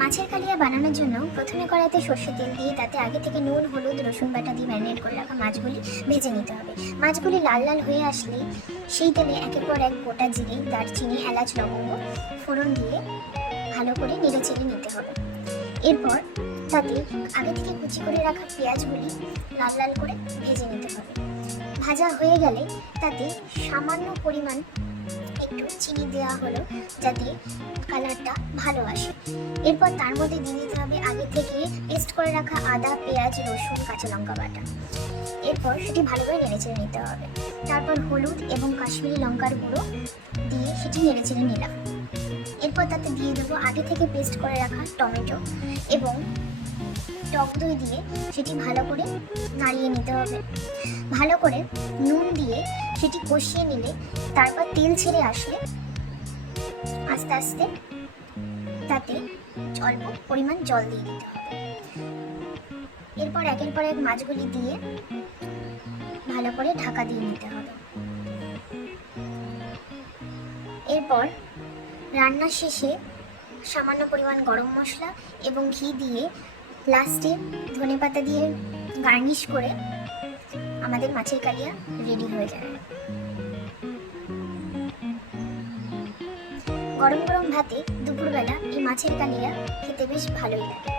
মাছের কালিয়া বানানোর জন্য প্রথমে কড়াইতে সর্ষে তেল দিয়ে তাতে আগে থেকে নুন, হলুদ, রসুন বাটা দিয়ে ম্যারিনেট করে রাখা মাছগুলি ভেজে নিতে হবে। মাছগুলি লাল লাল হয়ে আসলে সেই তেলে একের পর এক গোটা জিরে, দারচিনি, এলাচ, লবঙ্গ ফোড়ন দিয়ে ভালো করে নেড়ে চেড়ে নিতে হবে। এরপর তাতে আগে থেকে কুচি করে রাখা পেঁয়াজগুলি লাল লাল করে ভেজে নিতে হবে। ভাজা হয়ে গেলে তাতে সামান্য পরিমাণ একটু চিনি দেওয়া হলো যাতে কালারটা ভালো আসে। এরপর তার মধ্যে দিয়ে দিতে হবে আগে থেকে পেস্ট করে রাখা আদা, পেঁয়াজ, রসুন, কাঁচা লঙ্কা বাটা। এরপর সেটি ভালো করে নেড়েচেড়ে নিতে হবে। তারপর হলুদ এবং কাশ্মীরি লঙ্কার গুঁড়ো দিয়ে সেটি নেড়েচেড়ে নিলাম। এরপর তাতে দিয়ে দেবো আগে থেকে পেস্ট করে রাখা টমেটো এবং টক দই দিয়ে সেটি ভালো করে নাড়িয়ে নিতে হবে। ভালো করে নুন দিয়ে সেটি কষিয়ে নিলে তারপর তেল ছেড়ে আসলে আস্তে আস্তে তাতে অল্প পরিমাণ জল দিয়ে দিতে হবে। এরপর একের পর এক মাছগুলি দিয়ে ভালো করে ঢাকা দিয়ে নিতে হবে। এরপর রান্নার শেষে সামান্য পরিমাণ গরম মশলা এবং ঘি দিয়ে লাস্টে ধনেপাতা দিয়ে গার্নিশ করে আমাদের মাছের কালিয়া রেডি হয়ে যাবে। গরম গরম ভাতে দুপুরবেলা এই মাছের কালিয়া খেতে বেশ ভালোই লাগে।